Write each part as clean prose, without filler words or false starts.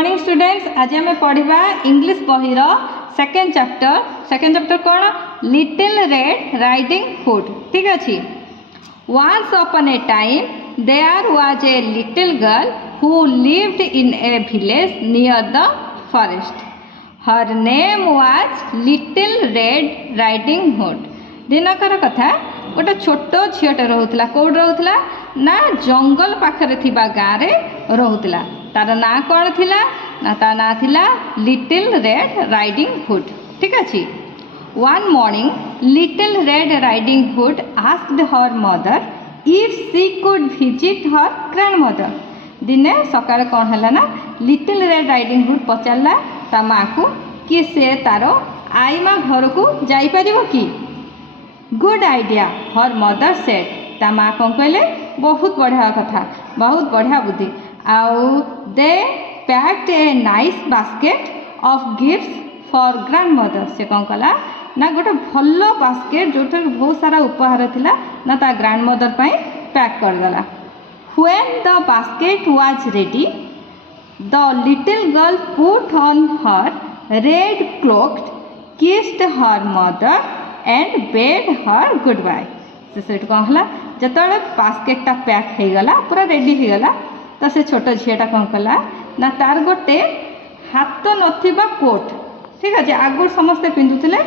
Morning students. आज आम पढ़ा इंग्लिश बही सेकेंड चैप्टर कौन लिटिल रेड राइडिंग हुड। ठीक अच्छे। Once upon a time there was a little girl who lived in a village near the forest. Her name was little red riding hood. दिनकर कथा गोटे छोट झीटे रोला कौट रोला ना जंगल पाखरे थिबा गाँव में रोला। तार ना कौन थिला ना ता ना थिला लिटिल रेड राइडिंग हुड। ठीक अच्छे। One morning little red riding hood asked her mother if she could visit her grandmother. दिने सकाଳେ कौन है ना लिटिल रेड राइडिंग हुड पचारा ता माँ को कि से तार आई माँ घर को जापर कि। Good idea her mother said. ता माँ कौन कहले बहुत बढ़िया कथा बहुत बढ़िया बुद्धि। आउ they packed a nice basket of gifts for grandmother. से कौन कला ना गोटे भल बास्केट जो बहुत सारा उपहार थिला ना ता ग्रैंडमदर पाई पैक करदेला। When the basket was ready the little girl put on her red cloak kissed her mother and bade her goodbye. से कौन है जो बास्केटा पैक हो गला पूरा रेडी हो गला तो से छोट झीटा कौन कला ना तार गोटे हाथ नथिबा कोट। ठीक अच्छे। आगुड़ समस्ते पिंधुले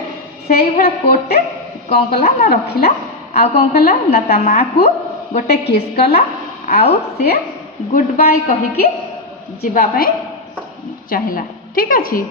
से भाया कोटे कौन कला ना रखिला। आउ कौन कला ना ता माँ को गोटे किस कला आउ से गुड बाय कहीकि जीवाई चाहिला। ठीक अच्छे।